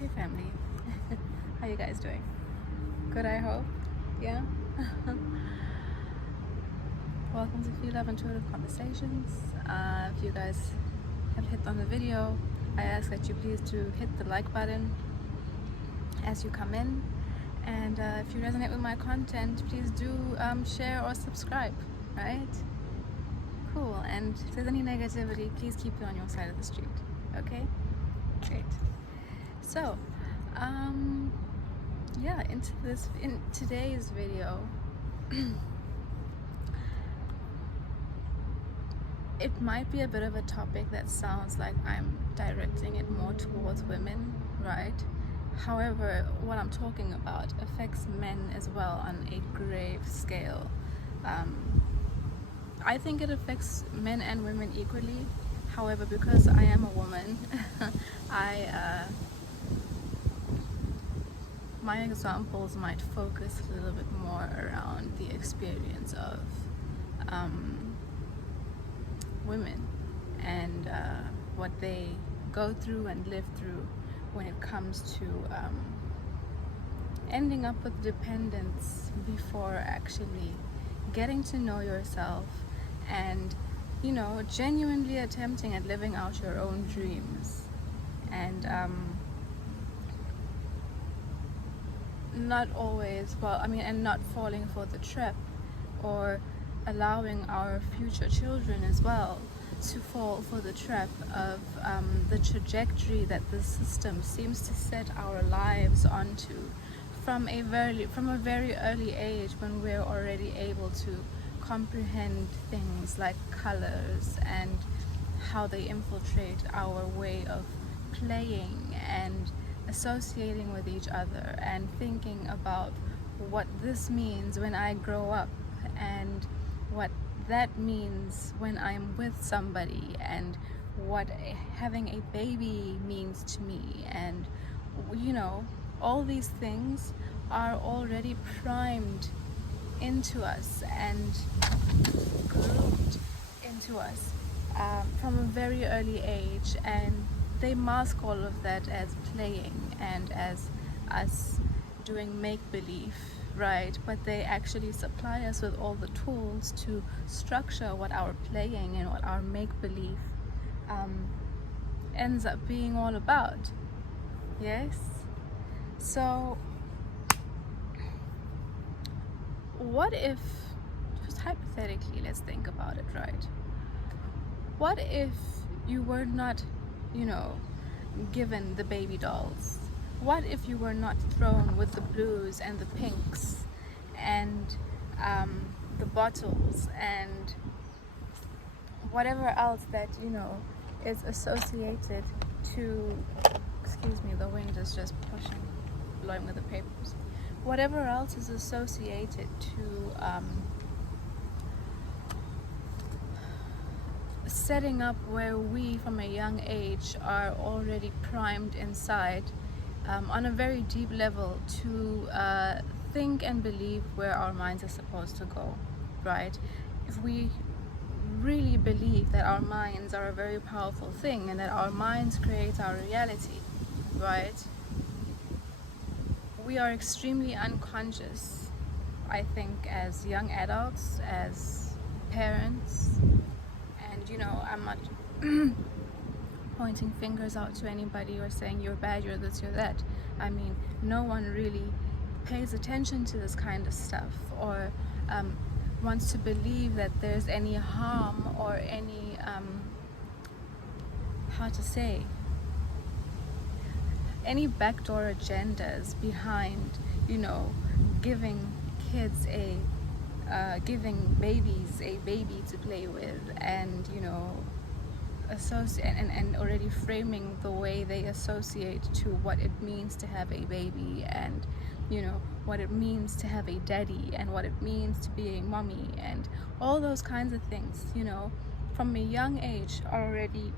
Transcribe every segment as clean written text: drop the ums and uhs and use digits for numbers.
Hey family, how you guys doing? Good, I hope. Yeah. Welcome to Phie.Love Intuitive Conversations. If you guys have hit on the video, I ask that you please do hit the like button as you come in, and if you resonate with my content, please do share or subscribe. Right? Cool. And if there's any negativity, please keep it on your side of the street. Okay? Great. So, yeah, in today's video, it might be a bit of a topic that sounds like I'm directing it more towards women, right? However, what I'm talking about affects men as well on a grave scale. I think it affects men and women equally. However, because I am a woman, my examples might focus a little bit more around the experience of women and what they go through and live through when it comes to ending up with dependence before actually getting to know yourself and, you know, genuinely attempting at living out your own dreams and not always, and not falling for the trap or allowing our future children as well to fall for the trap of the trajectory that the system seems to set our lives onto from a very early age, when we're already able to comprehend things like colors and how they infiltrate our way of playing and associating with each other and thinking about what this means when I grow up and what that means when I'm with somebody and what having a baby means to me. And you know, all these things are already primed into us and groomed into us from a very early age, and they mask all of that as playing and as us doing make-believe, right? But they actually supply us with all the tools to structure what our playing and what our make-believe ends up being all about. Yes? So what if, just hypothetically, let's think about it, right? What if you were not, you know, given the baby dolls? What if you were not thrown with the blues and the pinks and the bottles and whatever else that, you know, is associated to, excuse me, the wind is just blowing with the papers. Whatever else is associated to setting up where we from a young age are already primed inside on a very deep level to think and believe where our minds are supposed to go, right? If we really believe that our minds are a very powerful thing and that our minds create our reality, right? We are extremely unconscious, I think, as young adults, as parents. And, you know, I'm not pointing fingers out to anybody or saying you're bad, you're this, you're that. I mean, no one really pays attention to this kind of stuff or wants to believe that there's any harm or any, any backdoor agendas behind, you know, giving kids giving babies a baby to play with, and, you know, associate and already framing the way they associate to what it means to have a baby, and, you know, what it means to have a daddy, and what it means to be a mommy, and all those kinds of things, you know, from a young age are already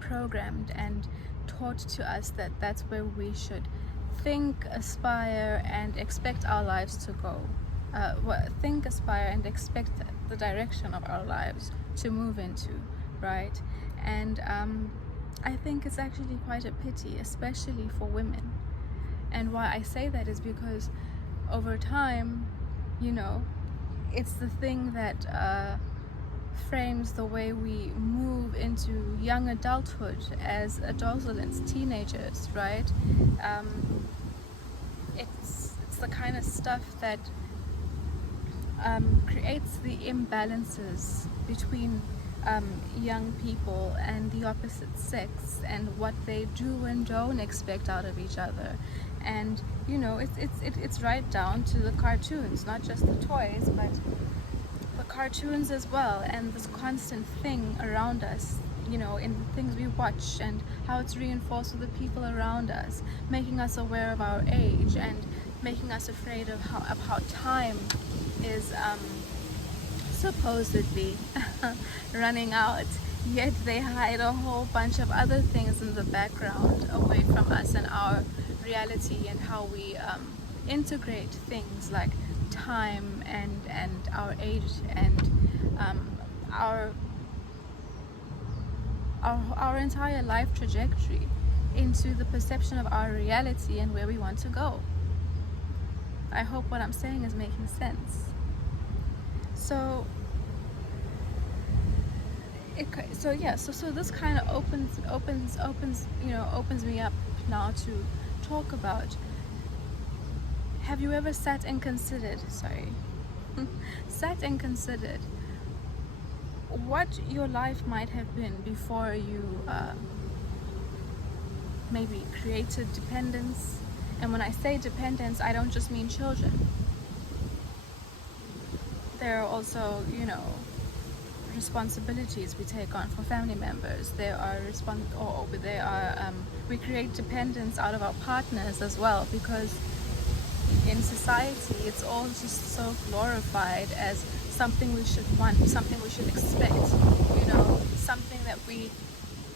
programmed and taught to us that that's where we should think, aspire, and expect our lives to go. Think, aspire, and expect the direction of our lives to move into, right? And I think it's actually quite a pity, especially for women. And why I say that is because over time, you know, it's the thing that frames the way we move into young adulthood as adolescents, teenagers, right? It's the kind of stuff that creates the imbalances between young people and the opposite sex, and what they do and don't expect out of each other. And you know, it's right down to the cartoons, not just the toys, but the cartoons as well, and this constant thing around us, you know, in the things we watch, and how it's reinforced with the people around us, making us aware of our age and making us afraid of how time is supposedly running out, yet they hide a whole bunch of other things in the background away from us and our reality, and how we integrate things like time and our age and our entire life trajectory into the perception of our reality and where we want to go. I hope what I'm saying is making sense. So this kind of opens me up now to talk about, have you ever sat and considered what your life might have been before you maybe created dependence? And when I say dependence, I don't just mean children. There are also, you know, responsibilities we take on for family members. We create dependence out of our partners as well, because in society it's all just so glorified as something we should want, something we should expect, you know, something that we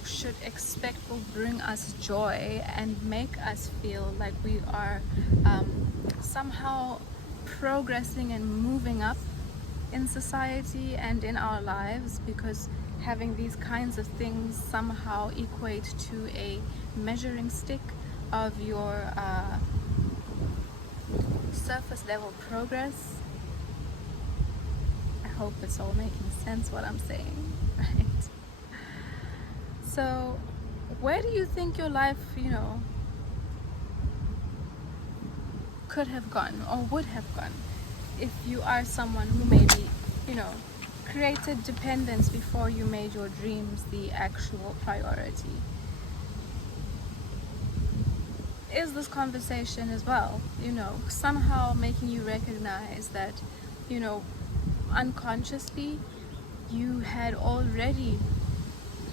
should expect will bring us joy and make us feel like we are somehow progressing and moving up in society and in our lives, because having these kinds of things somehow equate to a measuring stick of your surface level progress. I hope it's all making sense what I'm saying, right? So where do you think your life, you know, could have gone or would have gone if you are someone who maybe, you know, created dependence before you made your dreams the actual priority? Is this conversation as well, you know, somehow making you recognize that, you know, unconsciously you had already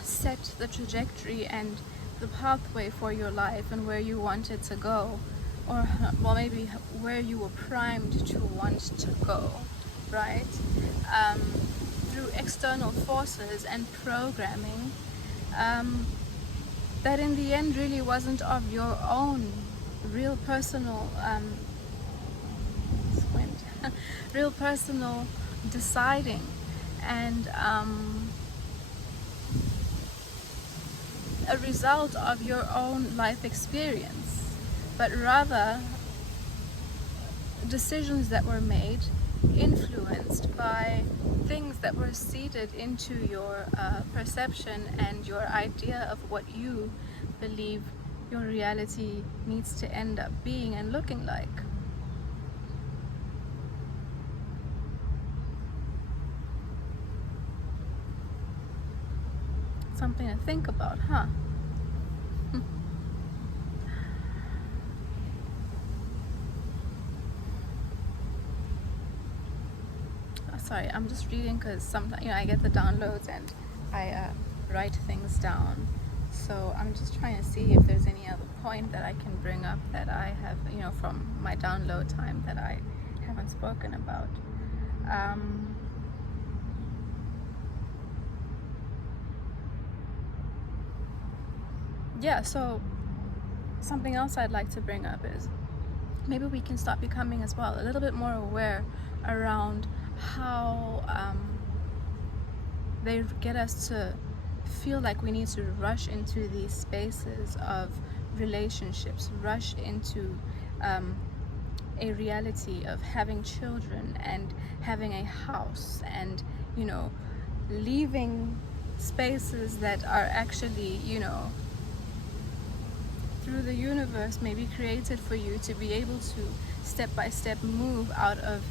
set the trajectory and the pathway for your life and where you wanted to go, or well, maybe where you were primed to want to go, right? Through external forces and programming that in the end really wasn't of your own real personal real personal deciding and a result of your own life experience, but rather decisions that were made influenced by things that were seeded into your perception and your idea of what you believe your reality needs to end up being and looking like. Something to think about, huh? Sorry, I'm just reading because sometimes, you know, I get the downloads and I write things down. So I'm just trying to see if there's any other point that I can bring up that I have, you know, from my download time that I haven't spoken about. Yeah, so something else I'd like to bring up is maybe we can start becoming as well a little bit more aware around how they get us to feel like we need to rush into these spaces of relationships, rush into a reality of having children and having a house, and leaving spaces that are actually through the universe maybe created for you to be able to step by step move out of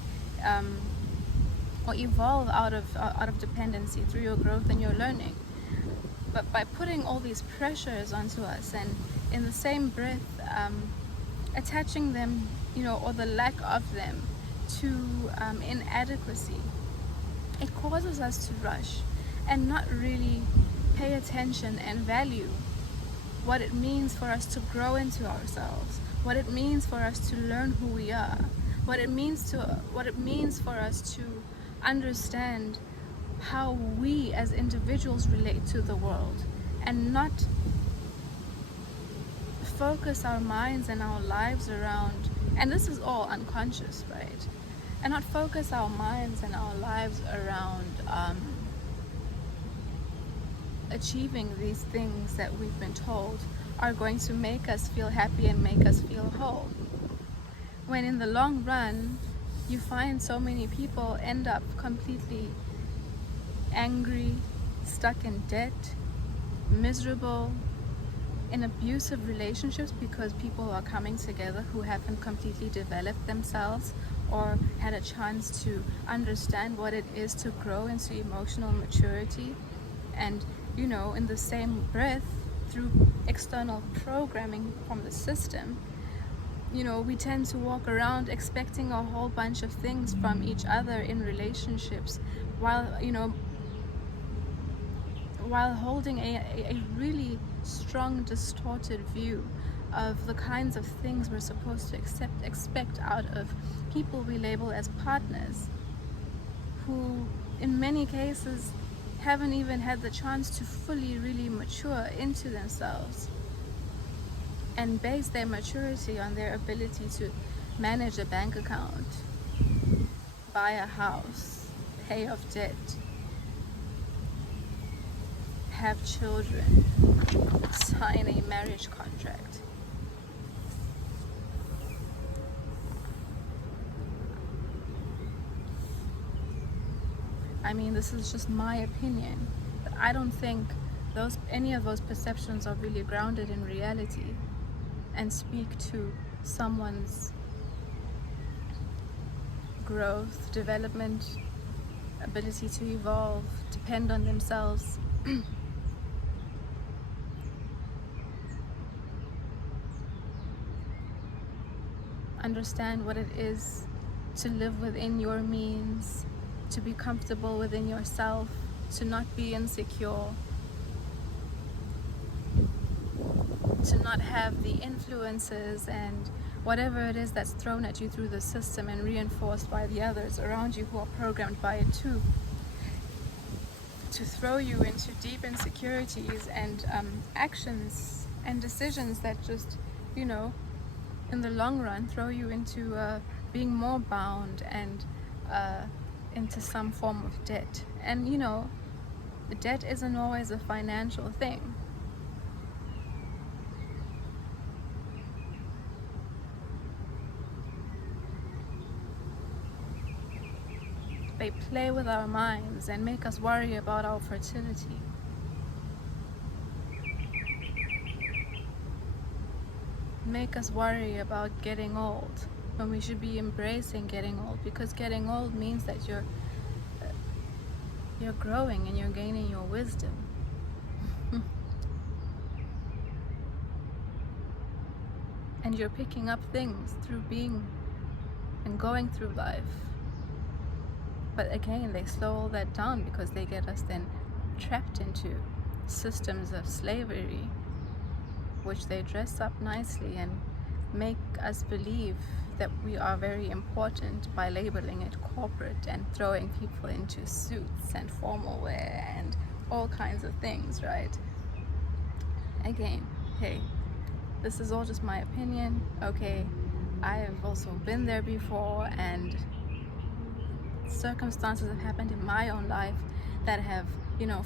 or evolve out of dependency through your growth and your learning. But by putting all these pressures onto us, and in the same breath attaching them, or the lack of them, to inadequacy, it causes us to rush and not really pay attention and value what it means for us to grow into ourselves, what it means for us to learn who we are, what it means for us to understand how we as individuals relate to the world, and not focus our minds and our lives around, and this is all unconscious, right? And not focus our minds and our lives around achieving these things that we've been told are going to make us feel happy and make us feel whole. When in the long run, you find so many people end up completely angry, stuck in debt, miserable, in abusive relationships, because people are coming together who haven't completely developed themselves or had a chance to understand what it is to grow into emotional maturity. And in the same breath, through external programming from the system, we tend to walk around expecting a whole bunch of things from each other in relationships, while holding a really strong, distorted view of the kinds of things we're supposed to expect out of people we label as partners, who in many cases haven't even had the chance to fully really mature into themselves and base their maturity on their ability to manage a bank account, buy a house, pay off debt, have children, sign a marriage contract. I mean, this is just my opinion, but I don't think any of those perceptions are really grounded in reality and speak to someone's growth, development, ability to evolve, depend on themselves. Understand what it is to live within your means, to be comfortable within yourself, to not be insecure, to not have the influences and whatever it is that's thrown at you through the system and reinforced by the others around you who are programmed by it too, to throw you into deep insecurities and actions and decisions that just, in the long run throw you into being more bound and into some form of debt. And the debt isn't always a financial thing. They play with our minds and make us worry about our fertility. Make us worry about getting old when we should be embracing getting old, because getting old means that you're growing and you're gaining your wisdom. And you're picking up things through being and going through life. But again, they slow all that down because they get us then trapped into systems of slavery, which they dress up nicely and make us believe that we are very important by labeling it corporate and throwing people into suits and formal wear and all kinds of things, right? Again, hey, this is all just my opinion, okay? I have also been there before, and circumstances have happened in my own life that have,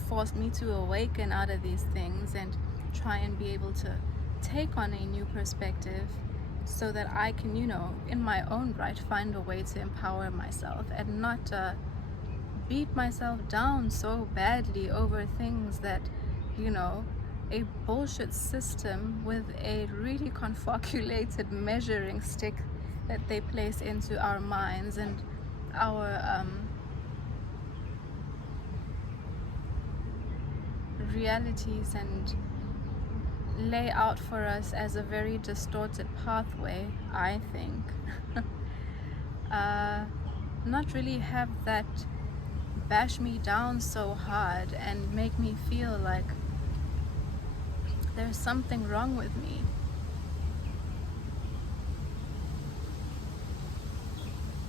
forced me to awaken out of these things and try and be able to take on a new perspective so that I can, in my own right, find a way to empower myself and not beat myself down so badly over things that, a bullshit system with a really confoculated measuring stick that they place into our minds and our realities, and lay out for us as a very distorted pathway, I think. Not really have that bash me down so hard and make me feel like there's something wrong with me.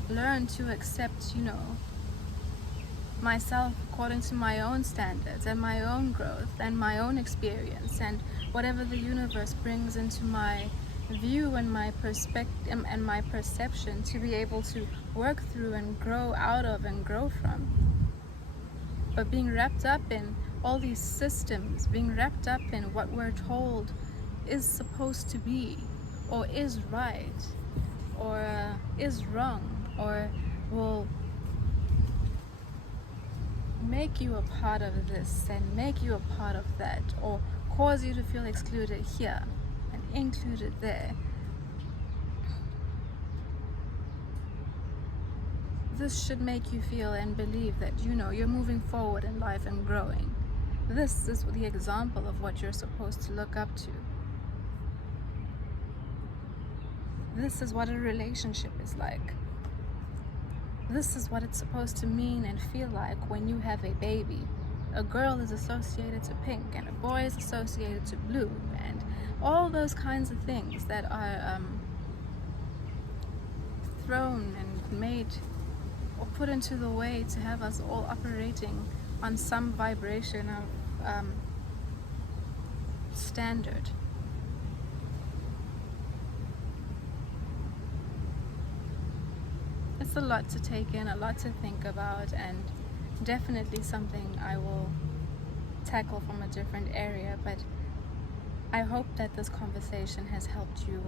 Learn to accept, myself according to my own standards and my own growth and my own experience, and whatever the universe brings into my view and my perspective and my perception, to be able to work through and grow out of and grow from. But being wrapped up in all these systems, being wrapped up in what we're told is supposed to be, or is right, or is wrong, or will make you a part of this and make you a part of that, or cause you to feel excluded here and included there. This should make you feel and believe that, you're moving forward in life and growing. This is the example of what you're supposed to look up to. This is what a relationship is like. This is what it's supposed to mean and feel like when you have a baby. A girl is associated to pink and a boy is associated to blue, and all those kinds of things that are thrown and made or put into the way to have us all operating on some vibration of standard. It's a lot to take in, a lot to think about, and definitely something I will tackle from a different area. But I hope that this conversation has helped you,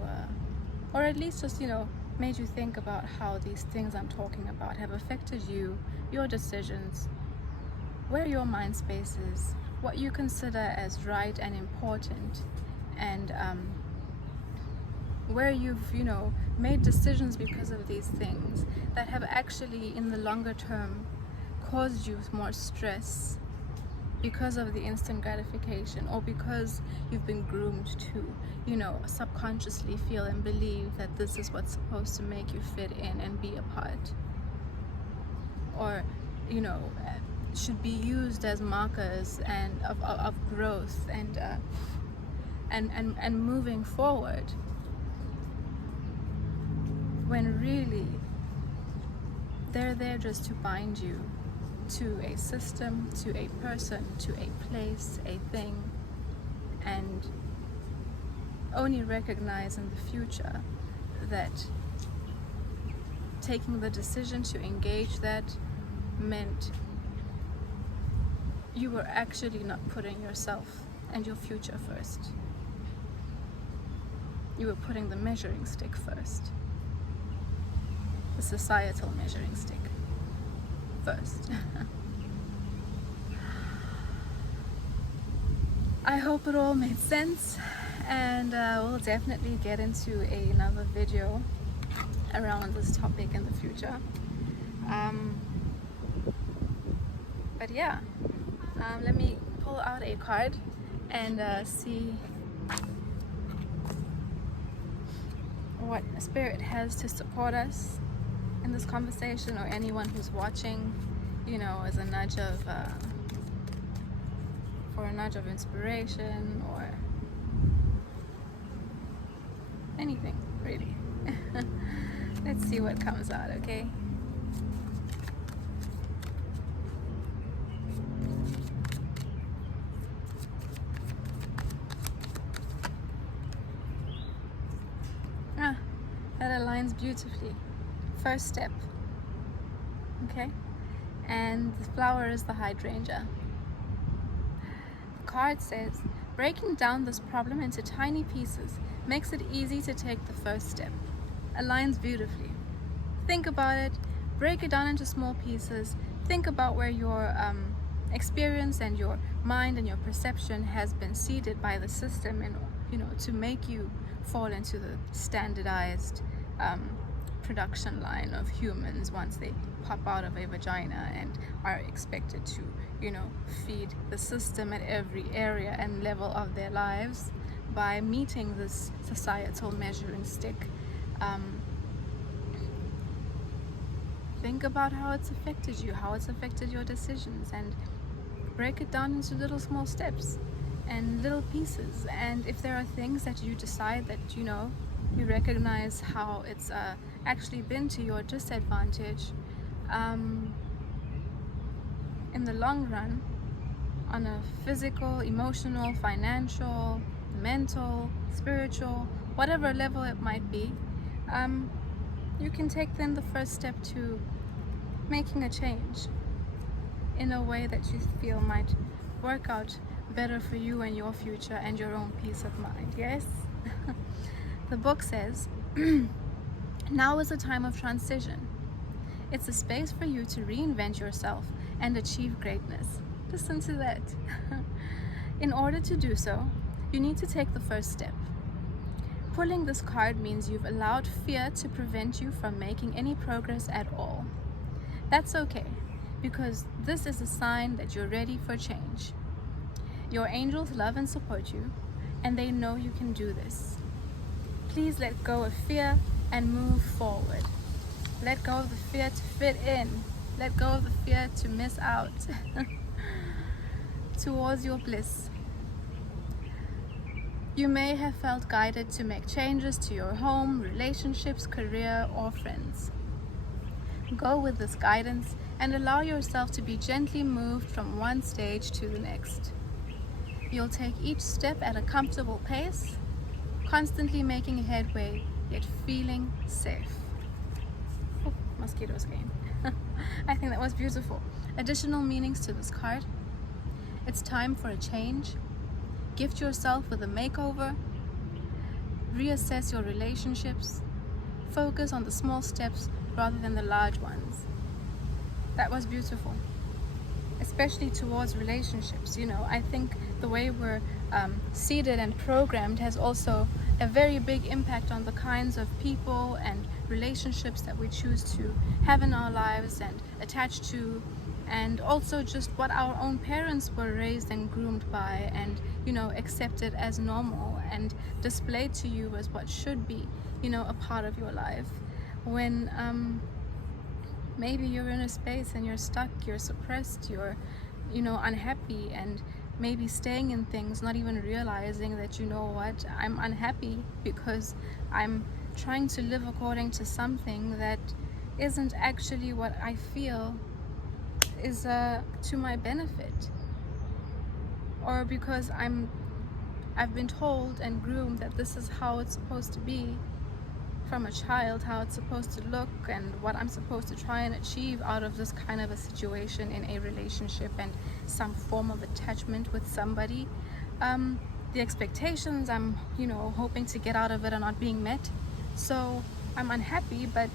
or at least just, made you think about how these things I'm talking about have affected you, your decisions, where your mind space is, what you consider as right and important, and where you've, made decisions because of these things that have actually, in the longer term, caused you more stress because of the instant gratification, or because you've been groomed to, subconsciously feel and believe that this is what's supposed to make you fit in and be a part, or, should be used as markers and of growth and moving forward, when really they're there just to bind you to a system, to a person, to a place, a thing, and only recognize in the future that taking the decision to engage that meant you were actually not putting yourself and your future first. You were putting the measuring stick first, the societal measuring stick first. I hope it all made sense, and we'll definitely get into another video around this topic in the future. But yeah, let me pull out a card and see what Spirit has to support us in this conversation, or anyone who's watching, as a nudge of for a nudge of inspiration, or anything really. Let's see what comes out, okay? That aligns beautifully. First step, okay? and the flower is the hydrangea. The card says, breaking down this problem into tiny pieces makes it easy to take the first step. Aligns beautifully. Think about it, break it down into small pieces, think about where your experience and your mind and your perception has been seeded by the system, and to make you fall into the standardized production line of humans once they pop out of a vagina and are expected to feed the system at every area and level of their lives by meeting this societal measuring stick. Think about how it's affected you, how it's affected your decisions, and break it down into little small steps and little pieces. And if there are things that you decide that you recognize how it's actually been to your disadvantage, in the long run, on a physical, emotional, financial, mental, spiritual, whatever level it might be, you can take then the first step to making a change in a way that you feel might work out better for you and your future and your own peace of mind. Yes? The book says, now is a time of transition. It's a space for you to reinvent yourself and achieve greatness. Listen to that. In order to do so, you need to take the first step. Pulling this card means you've allowed fear to prevent you from making any progress at all. That's okay, because this is a sign that you're ready for change. Your angels love and support you, and they know you can do this. Please let go of fear and move forward. Let go of the fear to fit in. Let go of the fear to miss out towards your bliss. You may have felt guided to make changes to your home, relationships, career, or friends. Go with this guidance and allow yourself to be gently moved from one stage to the next. You'll take each step at a comfortable pace, constantly making headway, yet feeling safe. Oh, mosquitoes came. I think that was beautiful. Additional meanings to this card. It's time for a change. Gift yourself with a makeover. Reassess your relationships. Focus on the small steps rather than the large ones. That was beautiful. Especially towards relationships. I think the way we're seeded and programmed has also a very big impact on the kinds of people and relationships that we choose to have in our lives and attach to, and also just what our own parents were raised and groomed by and accepted as normal and displayed to you as what should be a part of your life. When maybe you're in a space and you're stuck, you're suppressed, you're unhappy, and maybe staying in things, not even realizing that I'm unhappy because I'm trying to live according to something that isn't actually what I feel is to my benefit, or because I've been told and groomed that this is how it's supposed to be from a child, how it's supposed to look, and what I'm supposed to try and achieve out of this kind of a situation in a relationship and some form of attachment with somebody. The expectations I'm hoping to get out of it are not being met, so I'm unhappy, but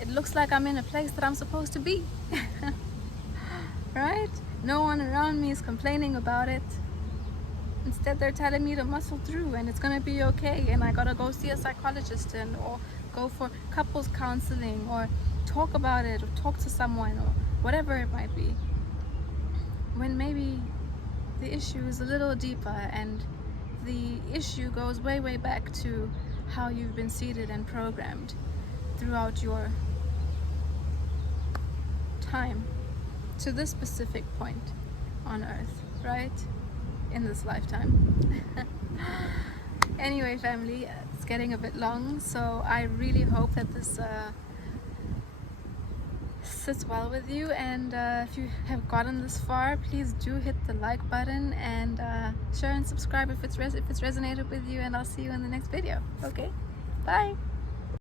it looks like I'm in a place that I'm supposed to be. Right? No one around me is complaining about it. Instead, they're telling me to muscle through and it's gonna be okay, and I gotta go see a psychologist or go for couples counseling or talk about it or talk to someone or whatever it might be, when maybe the issue is a little deeper and the issue goes way, way back to how you've been seeded and programmed throughout your time to this specific point on earth, right? In this lifetime. Anyway, family, it's getting a bit long, so I really hope that this sits well with you, and if you have gotten this far, please do hit the like button and share and subscribe if it's resonated with you, and I'll see you in the next video. Okay, bye.